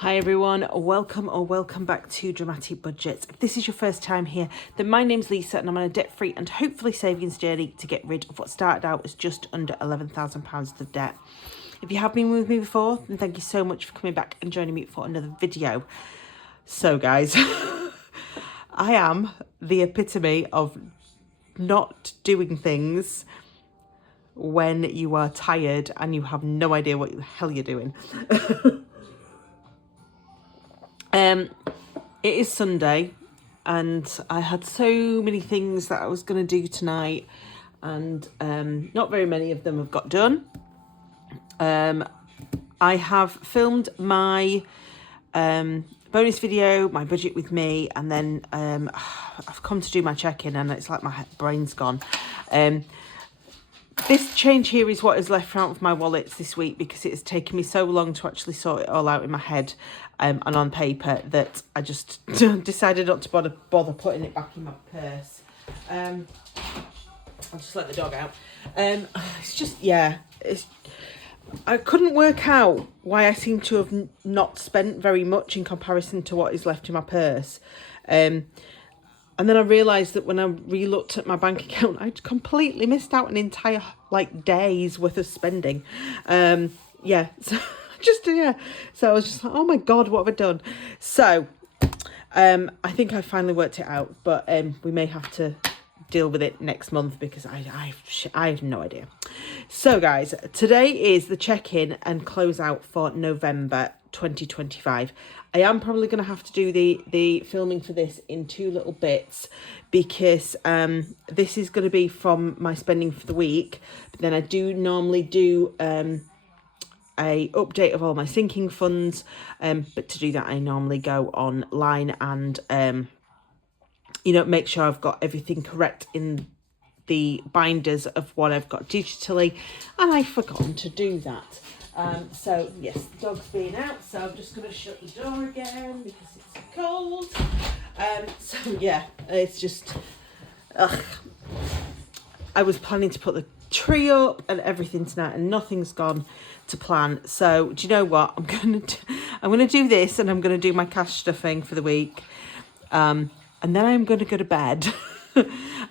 Hi everyone, welcome back to Dramatic Budgets. If this is your first time here, then my name's Lisa and I'm on a debt-free and hopefully savings journey to get rid of what started out as just under £11,000 of debt. If you have been with me before, then thank you so much for coming back and joining me for another video. So guys, I am the epitome of not doing things when you are tired and you have no idea what the hell you're doing. It is Sunday and I had so many things that I was going to do tonight and not very many of them have got done. I have filmed my bonus video, my budget with me, and then I've come to do my check-in and it's like my brain's gone. This change here is what is left out of my wallets this week because it has taken me so long to actually sort it all out in my head and on paper that I just decided not to bother putting it back in my purse. I'll just let the dog out. It's just, yeah, I couldn't work out why I seem to have not spent very much in comparison to what is left in my purse. And then I realised that when I re-looked at my bank account, I'd completely missed out an entire, day's worth of spending. So I was just like, oh my God, what have I done? So, I think I finally worked it out, but we may have to deal with it next month because I have no idea. So guys, today is the check-in and close out for November 2025. I am probably going to have to do the filming for this in two little bits because this is going to be from my spending for the week, but then I do normally do a update of all my sinking funds, but to do that I normally go online and make sure I've got everything correct in the binders of what I've got digitally, and I've forgotten to do that. So yes, the dog's been out, so I'm just going to shut the door again because it's cold. So yeah, it's just, I was planning to put the tree up and everything tonight and nothing's gone to plan. So do you know what? I'm going to do this and I'm going to do my cash stuffing for the week. And then I'm going to go to bed.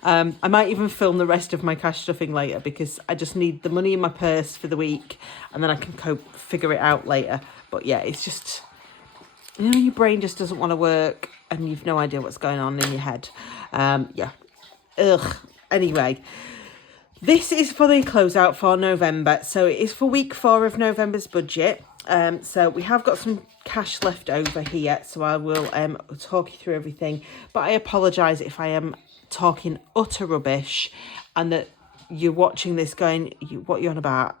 I might even film the rest of my cash stuffing later because I just need the money in my purse for the week and then I can figure it out later. But yeah, it's just, your brain just doesn't want to work and you've no idea what's going on in your head. Anyway, this is for the closeout for November. So it is for week 4 of November's budget. So we have got some cash left over here, so I will talk you through everything. But I apologise if I am talking utter rubbish and that you're watching this going, what you're on about,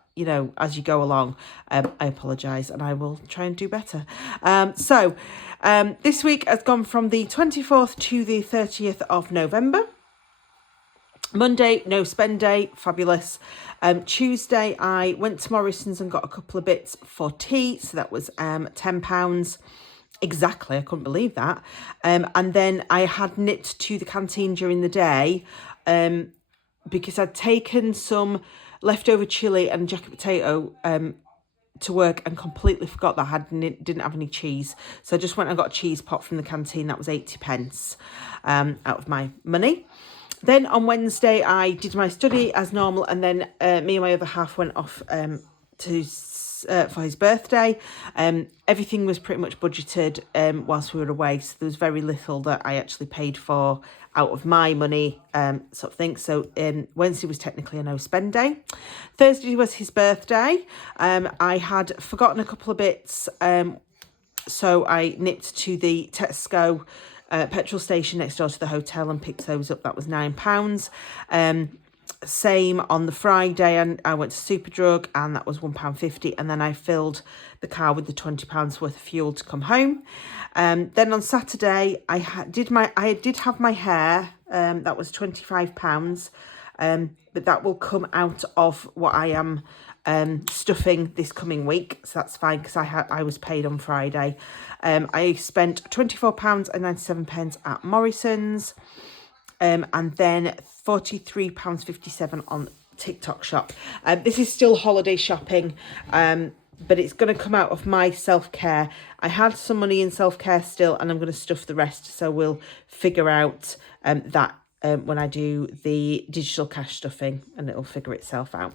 as you go along. I apologise and I will try and do better. This week has gone from the 24th to the 30th of November. Monday, no spend day, fabulous. Tuesday, I went to Morrison's and got a couple of bits for tea. So that was £10. Exactly, I couldn't believe that. And then I had nipped to the canteen during the day because I'd taken some leftover chilli and jacket potato to work and completely forgot that I didn't have any cheese. So I just went and got a cheese pot from the canteen. That was 80p out of my money. Then on Wednesday, I did my study as normal, and then me and my other half went off for his birthday. Everything was pretty much budgeted whilst we were away, so there was very little that I actually paid for out of my money, sort of thing. So Wednesday was technically a no spend day. Thursday was his birthday. I had forgotten a couple of bits, so I nipped to the Tesco petrol station next door to the hotel and picked those up. That was £9. Same on the Friday, and I went to Superdrug and that was £1.50, and then I filled the car with the £20 worth of fuel to come home. Then on Saturday I did have my hair, that was £25, but that will come out of what I am stuffing this coming week, so that's fine because I was paid on Friday. I spent £24.97 at Morrison's, and then £43.57 on TikTok shop. This is still holiday shopping. but it's going to come out of my self-care. I had some money in self-care still, and I'm going to stuff the rest. So we'll figure out that when I do the digital cash stuffing, and it'll figure itself out.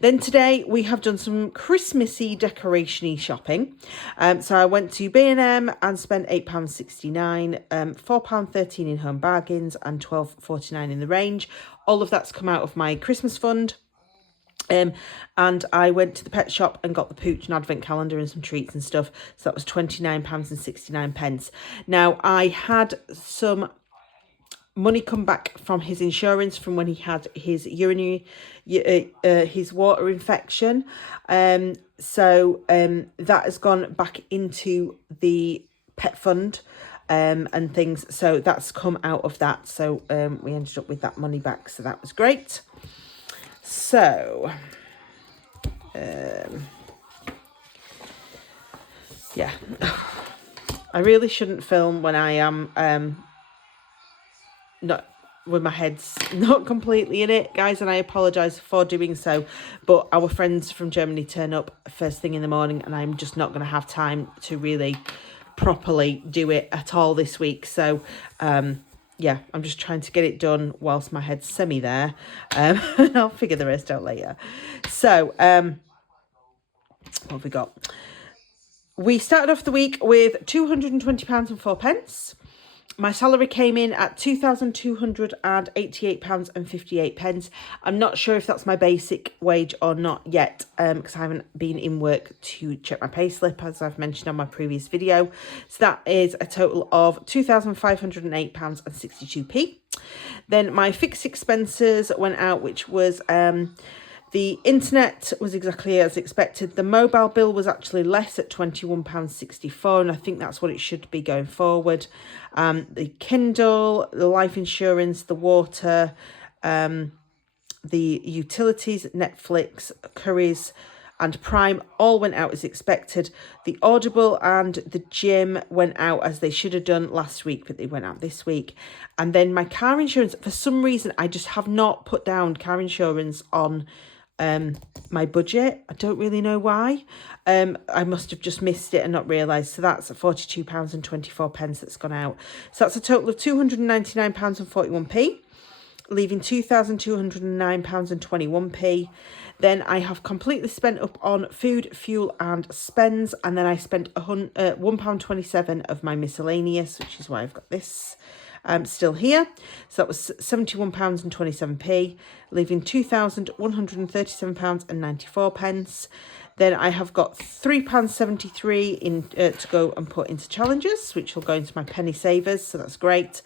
Then today we have done some Christmassy decoration-y shopping. So I went to B&M and spent £8.69, £4.13 in Home Bargains and £12.49 in The Range. All of that's come out of my Christmas fund. And I went to the pet shop and got the Pooch and advent calendar and some treats and stuff. So that was £29.69. Now, I had some money come back from his insurance from when he had his his water infection. So that has gone back into the pet fund and things. So that's come out of that. So we ended up with that money back. So that was great. So, yeah, I really shouldn't film when I am not with my head's not completely in it, guys, and I apologise for doing so, but our friends from Germany turn up first thing in the morning, and I'm just not going to have time to really properly do it at all this week. So, yeah, I'm just trying to get it done whilst my head's semi there. I'll figure the rest out later. So, what have we got? We started off the week with £220.04. My salary came in at £2,288.58. I'm not sure if that's my basic wage or not yet, because I haven't been in work to check my payslip, as I've mentioned on my previous video. So that is a total of £2,508.62. Then my fixed expenses went out, which was the internet was exactly as expected. The mobile bill was actually less at £21.64, and I think that's what it should be going forward. The Kindle, the life insurance, the water, the utilities, Netflix, Currys and Prime all went out as expected. The Audible and the gym went out as they should have done last week, but they went out this week. And then my car insurance, for some reason, I just have not put down car insurance on my budget. I don't really know why. I must have just missed it and not realised. So that's £42.24 that's gone out. So that's a total of £299.41, leaving £2,209.21. Then I have completely spent up on food, fuel and spends, and then I spent £1.27 of my miscellaneous, which is why I've got this still here. So that was £71.27, leaving £2,137.94. Then I have got £3.73 in to go and put into challenges, which will go into my penny savers, so that's great.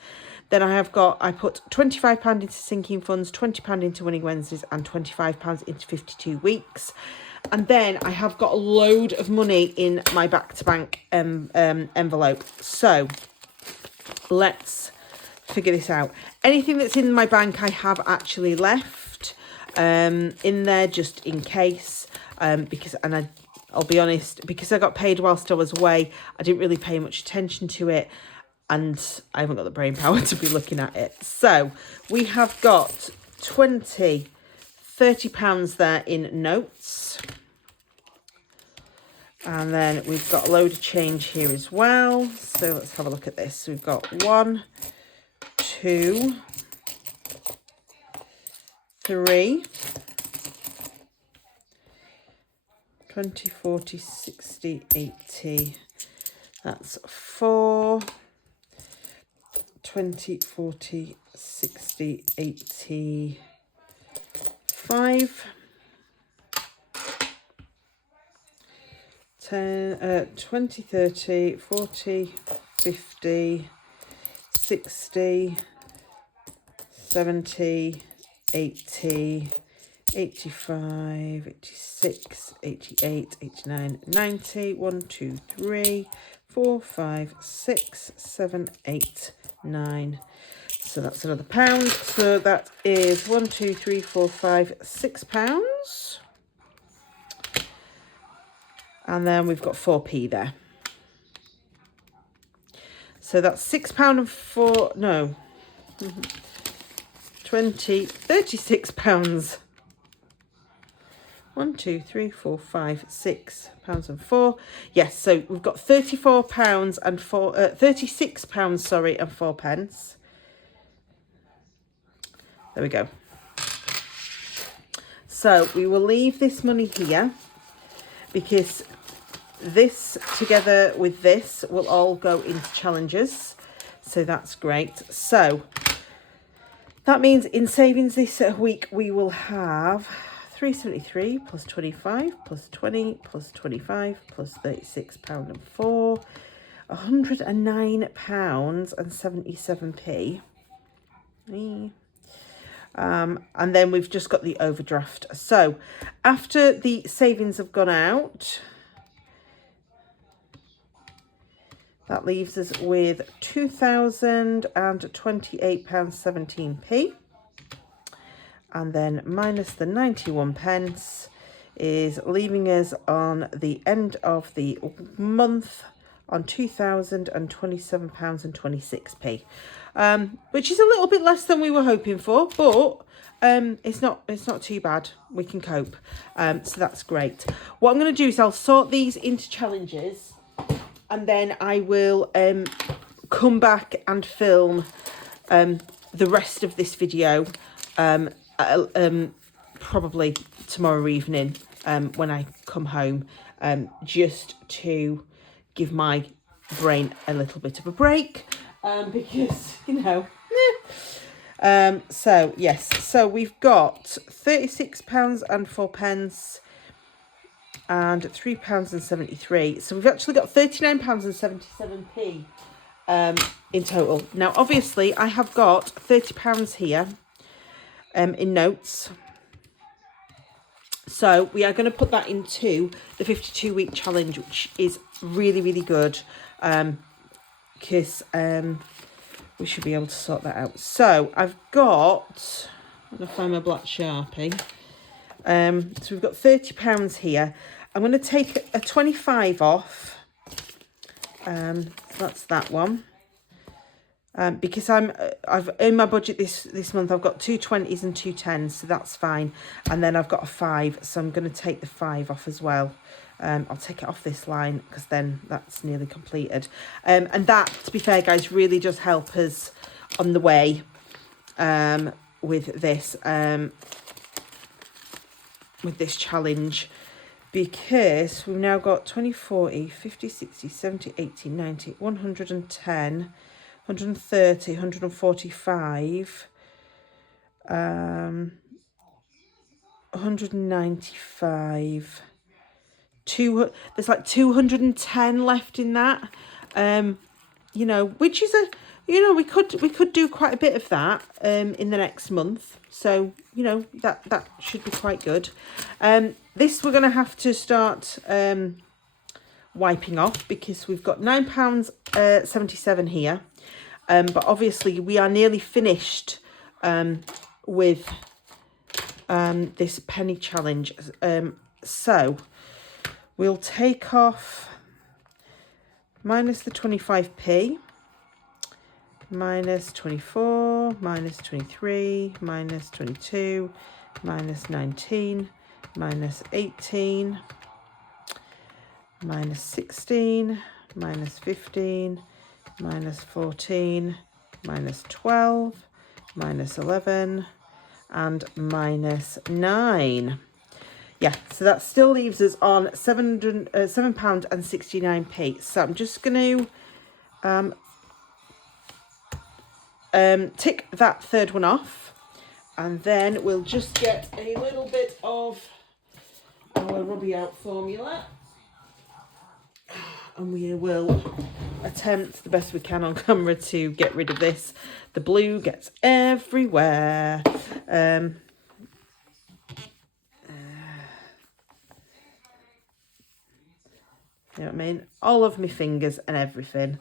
Then I put £25 into sinking funds, £20 into Winning Wednesdays and £25 into 52 weeks. And then I have got a load of money in my back to bank envelope. So let's figure this out. Anything that's in my bank I have actually left in there just in case, because I'll be honest, because I got paid whilst I was away, I didn't really pay much attention to it, and I haven't got the brain power to be looking at it. So we have got £30 there in notes, and then we've got a load of change here as well. So let's have a look at this. We've got 1, 2, 3, 20, 40, 60, 80. That's 4, 20, 40, 60, 80, 5, 10, 20, 30, 40, 50, 60, 70, 80, 85, 86, 88, 89, 90, 1, 2, 3, 4, 5, 6, 7, 8, 9. So that's another £1. So that is 1, 2, 3, 4, 5, £6. And then we've got 4p there. So that's £6 and 4, no, 20, £36 1, 2, 3, 4, 5, £6 and 4. Yes, so we've got £34 and £36, sorry, and 4 pence. There we go. So we will leave this money here because this together with this will all go into challenges. So that's great. So that means in savings this week we will have 373 plus 25 plus 20 plus 25 plus £36 and 4, £109 and 77p. And then we've just got the overdraft. So after the savings have gone out, that leaves us with £2,028.17p. And then minus the 91 pence is leaving us on the end of the month on £2,027.26p, which is a little bit less than we were hoping for, but it's not too bad. We can cope, so that's great. What I'm going to do is I'll sort these into challenges, and then I will come back and film the rest of this video probably tomorrow evening when I come home, just to give my brain a little bit of a break, because, you know, so yes, so we've got £36 and 4 pence and £3.73. So we've actually got £39 and 77p in total. Now, obviously, I have got £30 here in notes. So we are going to put that into the 52-week challenge, which is really, really good, because we should be able to sort that out. So I've got, I'm going to find my black Sharpie. So we've got £30 here. I'm going to take a 25 off. So that's that one. Because I've in my budget this month, I've got 2 20s and 2 10s, so that's fine. And then I've got a 5, so I'm going to take the 5 off as well. I'll take it off this line because then that's nearly completed. And that, to be fair, guys, really does help us on the way with this challenge, because we've now got 20, 40, 50, 60, 70, 80, 90, 110, 130, 145, 195, there's like 210 left in that, you know, which is we could do quite a bit of that in the next month, so you know that should be quite good. This we're going to have to start wiping off, because we've got £9.77 here. But obviously we are nearly finished with this penny challenge. So we'll take off minus the 25p, minus 24, minus 23, minus 22, minus 19, minus 18, minus 16, minus 15, minus 14, minus 12, minus 11, and minus 9. Yeah, so that still leaves us on £7.69. So I'm just going to tick that third one off, and then we'll just get a little bit of our rubby out formula, and we will attempt the best we can on camera to get rid of this. The blue gets everywhere. You know what I mean? All of my fingers and everything,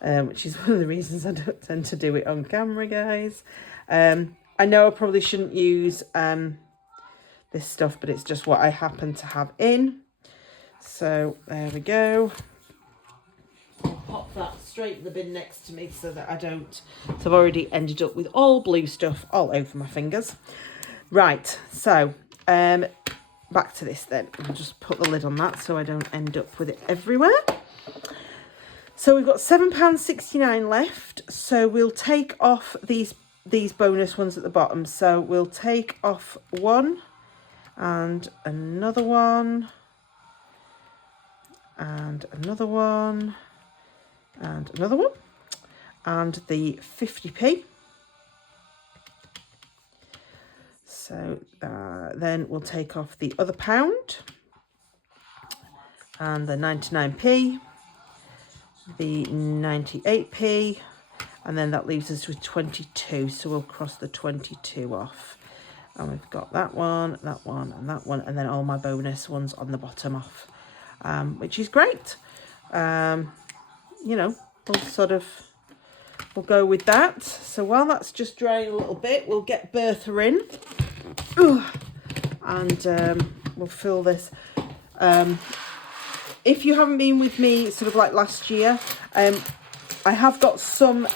which is one of the reasons I don't tend to do it on camera, guys. I know I probably shouldn't use this stuff, but it's just what I happen to have in. So there we go. Pop that straight in the bin next to me so that I don't. So I've already ended up with all blue stuff all over my fingers. Right, so back to this then. I'll just put the lid on that so I don't end up with it everywhere. So we've got £7.69 left. So we'll take off these bonus ones at the bottom. So we'll take off one and another one and another one and another one and the 50p. So then we'll take off the other pound and the 99p. The 98p, and then that leaves us with 22, so we'll cross the 22 off, and we've got that one, and that one, and then all my bonus ones on the bottom off, which is great. You know, we'll go with that. So while that's just drying a little bit, we'll get Bertha in. And we'll fill this. If you haven't been with me sort of like last year, I have got some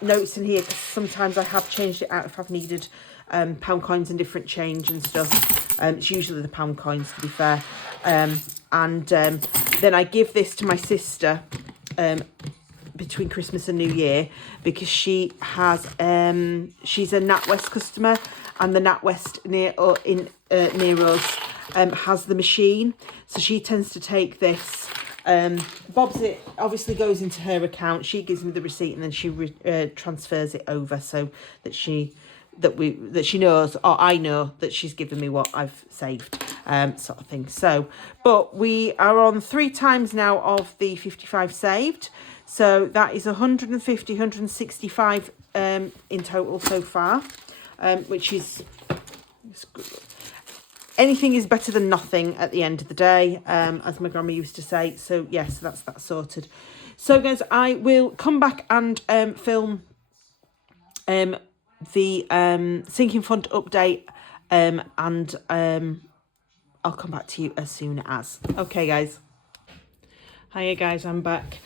notes in here because sometimes I have changed it out if I've needed pound coins and different change and stuff. It's usually the pound coins, to be fair. And then I give this to my sister between Christmas and New Year because she has she's a NatWest customer, and the NatWest near us has the machine, so she tends to take this. Bob's it obviously goes into her account. She gives me the receipt and then she transfers it over so that she knows, or I know that she's given me what I've saved, sort of thing. So, but we are on 3 times now of the 55 saved. So that is 150, 165 in total so far, which is good. Anything is better than nothing at the end of the day, as my grandma used to say. So yes, that's that sorted. So guys, I will come back and film the sinking fund update, and I'll come back to you as soon as. Okay guys. Hiya guys, I'm back.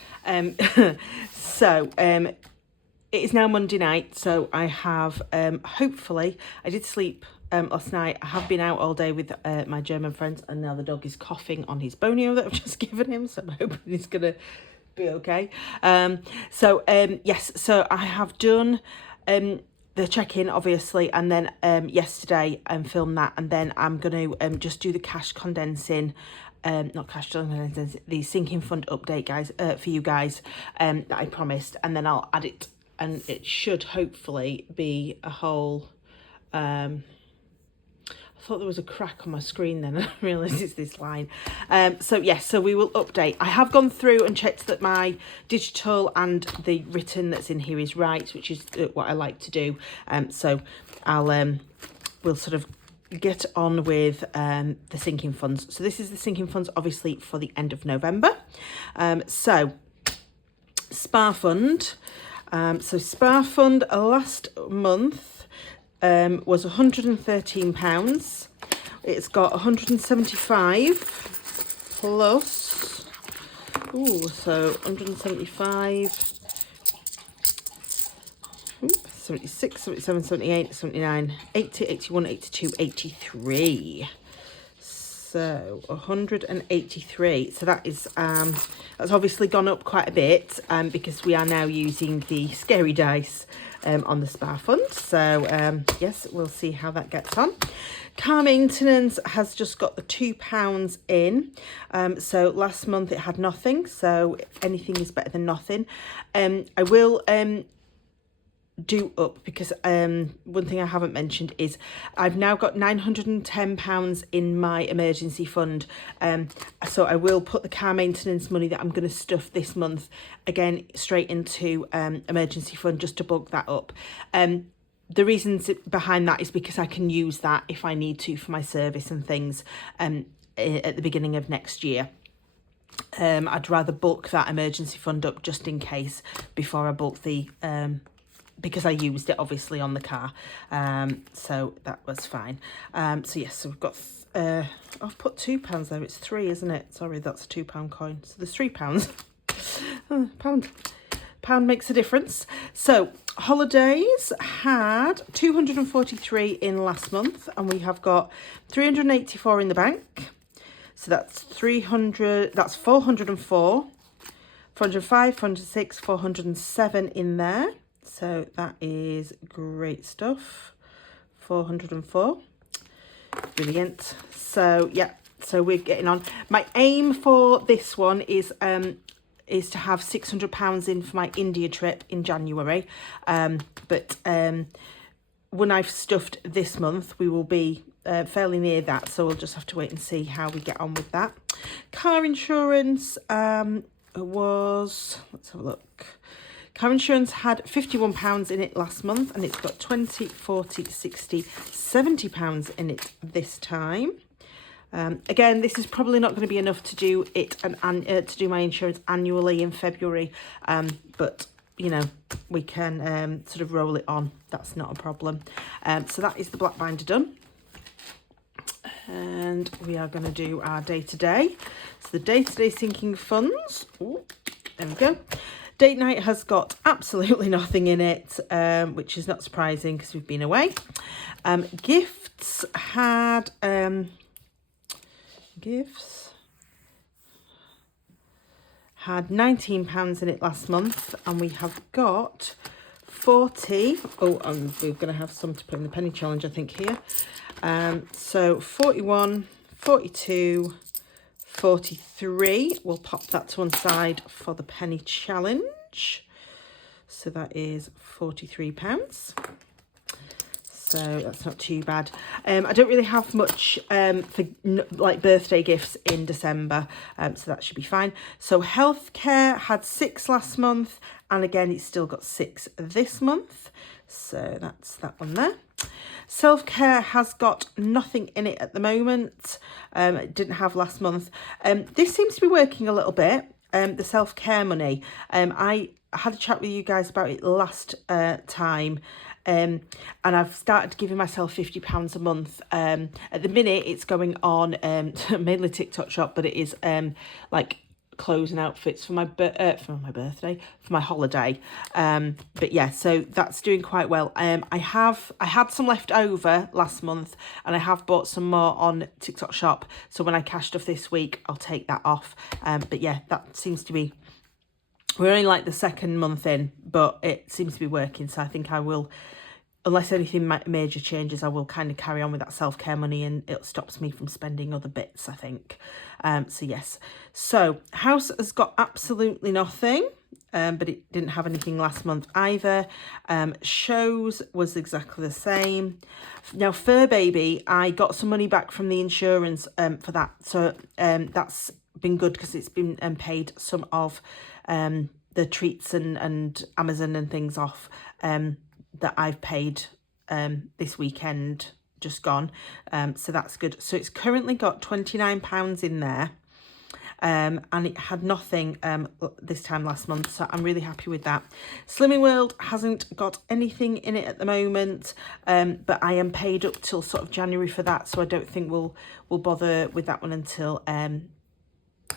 So it is now Monday night, so I have hopefully, I did sleep last night. I have been out all day with my German friends, and now the dog is coughing on his bonio that I've just given him, so I'm hoping he's gonna be okay. Yes, so I have done the check-in obviously, and then yesterday filmed that, and then I'm going to just do the cash condensing, not cash condensing, the sinking fund update, guys, for you guys, that I promised, and then I'll add it, and it should hopefully be a whole I thought there was a crack on my screen then, and I realised it's this line. So yes, so we will update. I have gone through and checked that my digital and the written that's in here is right, which is what I like to do. So I'll we'll sort of get on with the sinking funds. So this is the sinking funds, obviously, for the end of November. So Spar Fund. So Spar Fund last month was £113. It's got 175 plus, so 175, 76, 77, 78, 79, 80, 81, 82, 83. So 183. So that is that's obviously gone up quite a bit because we are now using the scary dice on the Spar Fund. So yes, we'll see how that gets on. Car maintenance has just got the £2 in. So last month it had nothing, so anything is better than nothing. I will do up because one thing I haven't mentioned is I've now got £910 in my emergency fund, so I will put the car maintenance money that I'm going to stuff this month again straight into emergency fund just to bulk that up. The reasons behind that is because I can use that if I need to for my service and things at the beginning of next year. I'd rather bulk that emergency fund up just in case before I bulk the because I used it obviously on the car, so that was fine. So yes, so we've got I've put £2 there, it's 3, isn't it? Sorry, that's a £2 coin, so there's £3. Pound makes a difference. So Holidays had 243 in last month, and we have got 384 in the bank. So that's 404, 405, 406, 407 in there. So that is great stuff. 404. Brilliant. So yeah, so we're getting on. My aim for this one is to have £600 in for my India trip in January. But when I've stuffed this month, we will be fairly near that. So we'll just have to wait and see how we get on with that. Car insurance was, let's have a look. Car insurance had £51 in it last month, and it's got 20, 40, 60, £70 in it this time. Again, this is probably not going to be enough to do it to do my insurance annually in February, but you know, we can sort of roll it on. That's not a problem. So that is the black binder done, and we are going to do our day-to-day. So the day-to-day sinking funds. Ooh, there we go. Date night has got absolutely nothing in it, which is not surprising because we've been away. Gifts had £19 in it last month, and we have got 40. Oh, we're going to have some to put in the penny challenge, I think, here. So 41, 42, 43. We'll pop that to one side for the penny challenge. So that is £43. So that's not too bad. I don't really have much for like birthday gifts in December, so that should be fine. So healthcare had 6 last month, and again it's still got 6 this month. So that's that one there. Self-care has got nothing in it at the moment. It didn't have last month. This seems to be working a little bit, the self-care money. I had a chat with you guys about it last time, and I've started giving myself £50 a month. At the minute it's going on mainly TikTok Shop, but it is like clothes and outfits for my birthday, for my holiday. But yeah, so that's doing quite well. I had some left over last month, and I have bought some more on TikTok Shop, so when I cashed off this week I'll take that off. But yeah, that seems to be, we're only like the 2nd month in, but it seems to be working. So I think I will, unless anything major changes, I will kind of carry on with that self-care money, and it stops me from spending other bits, I think. So yes. So house has got absolutely nothing, but it didn't have anything last month either. Shows was exactly the same. Now Fur Baby, I got some money back from the insurance for that. So that's been good because it's been paid some of the treats and Amazon and things off that I've paid this weekend just gone. So that's good. So it's currently got £29 in there, and it had nothing this time last month, so I'm really happy with that. Slimming World hasn't got anything in it at the moment, but I am paid up till sort of January for that, so I don't think we'll bother with that one until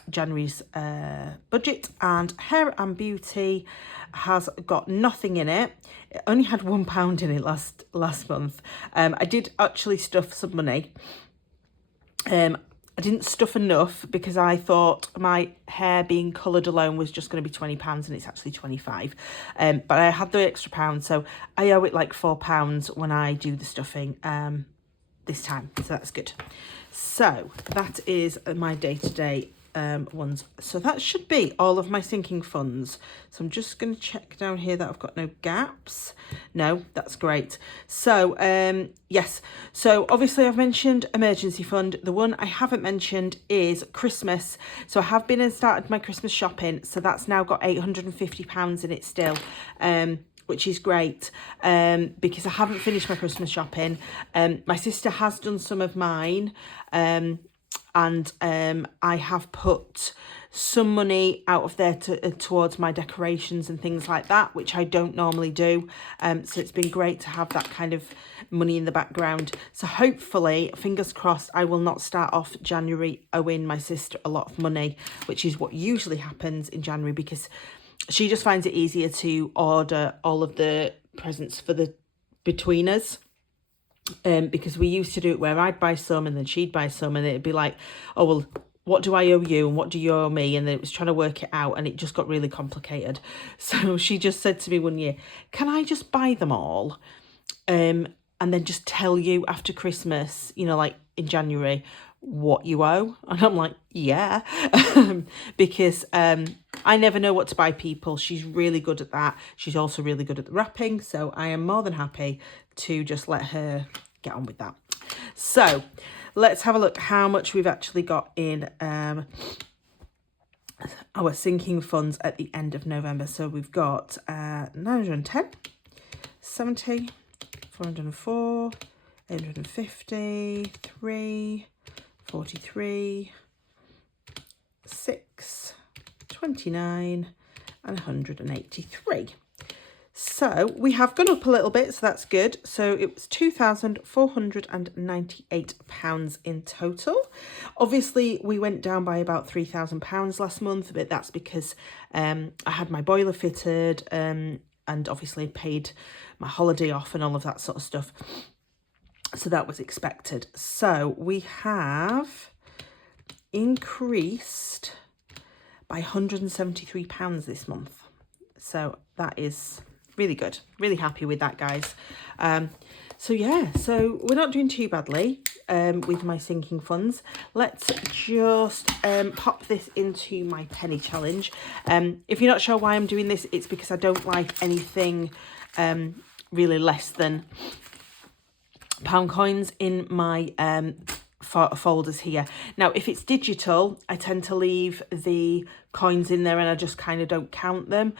January's budget. And Hair and Beauty has got nothing in it. It only had £1 in it last month. I did actually stuff some money. I didn't stuff enough because I thought my hair being coloured alone was just going to be £20, and it's actually 25. But I had the extra pound, so I owe it like £4 when I do the stuffing this time, so that's good. So that is my day-to-day ones. So that should be all of my sinking funds. So I'm just going to check down here that I've got no gaps. No, that's great. So yes, so obviously I've mentioned emergency fund. The one I haven't mentioned is Christmas. So I have been and started my Christmas shopping, so that's now got £850 in it still, which is great, because I haven't finished my Christmas shopping. My sister has done some of mine, and I have put some money out of there towards my decorations and things like that, which I don't normally do. So it's been great to have that kind of money in the background. So hopefully, fingers crossed, I will not start off January owing my sister a lot of money, which is what usually happens in January, because she just finds it easier to order all of the presents for the between us. Because we used to do it where I'd buy some and then she'd buy some, and it'd be like, oh, well, what do I owe you and what do you owe me? And then it was trying to work it out, and it just got really complicated. So she just said to me one year, can I just buy them all? And then just tell you after Christmas, you know, like in January, what you owe? And I'm like, yeah, because I never know what to buy people. She's really good at that. She's also really good at the wrapping. So I am more than happy to just let her get on with that. So let's have a look how much we've actually got in our sinking funds at the end of November. So we've got 910, 70, 404, 850, 3, 43, 6, 29 and 183. So we have gone up a little bit, so that's good. So it was £2,498 in total. Obviously, we went down by about £3,000 last month, but that's because I had my boiler fitted and obviously paid my holiday off and all of that sort of stuff. So that was expected. So we have increased by £173 this month. So that is really good. Really happy with that, guys. So yeah, so we're not doing too badly with my sinking funds. Let's just pop this into my penny challenge. If you're not sure why I'm doing this, it's because I don't like anything really less than pound coins in my folders here. Now, if it's digital, I tend to leave the coins in there and I just kind of don't count them.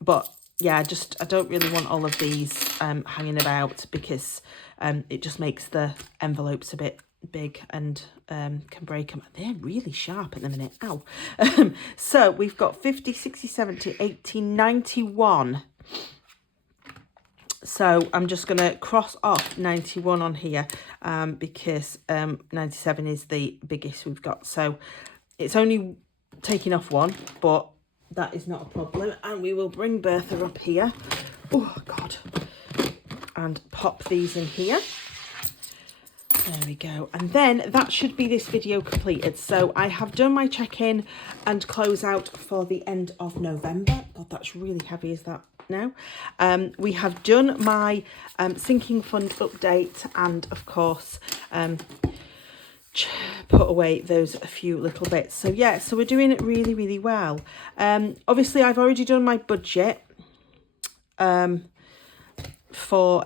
But yeah, I don't really want all of these hanging about, because it just makes the envelopes a bit big and can break them. They're really sharp at the minute. Ow. So we've got 50, 60, 70, 80, 91. So I'm just going to cross off 91 on here because 97 is the biggest we've got. So it's only taking off one, but that is not a problem. And we will bring Bertha up here. Oh, God. And pop these in here. There we go. And then that should be this video completed. So I have done my check-in and close out for the end of November. God, that's really heavy, is that now? We have done my sinking fund update and, of course, put away those a few little bits. So yeah, so we're doing it really, really well. Obviously, I've already done my budget for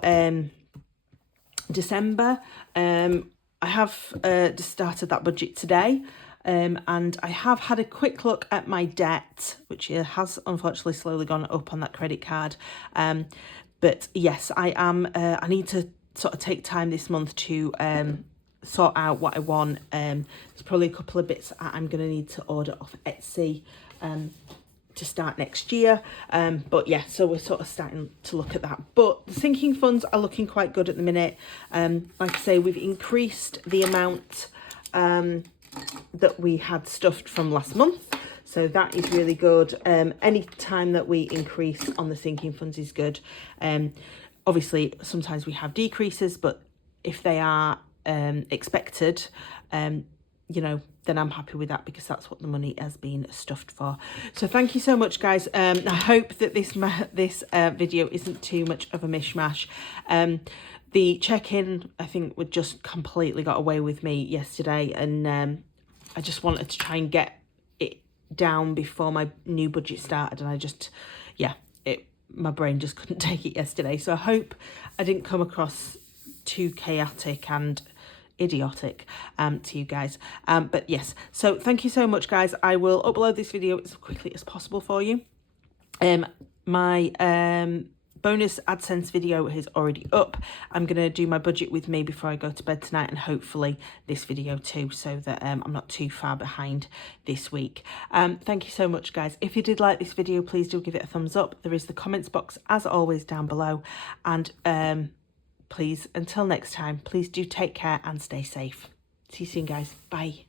December. I have just started that budget today, and I have had a quick look at my debt, which has unfortunately slowly gone up on that credit card. But yes, I need to sort of take time this month to sort out what I want. There's probably a couple of bits I'm going to need to order off Etsy to start next year. But yeah, so we're sort of starting to look at that. But the sinking funds are looking quite good at the minute. Like I say, we've increased the amount that we had stuffed from last month. So that is really good. Any time that we increase on the sinking funds is good. Obviously, sometimes we have decreases, but if they are expected, you know, then I'm happy with that, because that's what the money has been stuffed for. So thank you so much, guys. I hope that this video isn't too much of a mishmash. The check-in, I think, would just completely got away with me yesterday, and I just wanted to try and get it down before my new budget started, and I just, yeah, my brain just couldn't take it yesterday. So I hope I didn't come across too chaotic and idiotic to you guys, but yes, so thank you so much, guys. I will upload this video as quickly as possible for you. My bonus AdSense video is already up. I'm going to do my budget with me before I go to bed tonight, and hopefully this video too, so that I'm not too far behind this week. Thank you so much, guys. If you did like this video, please do give it a thumbs up. There is the comments box as always down below, and please, until next time, please do take care and stay safe. See you soon, guys. Bye.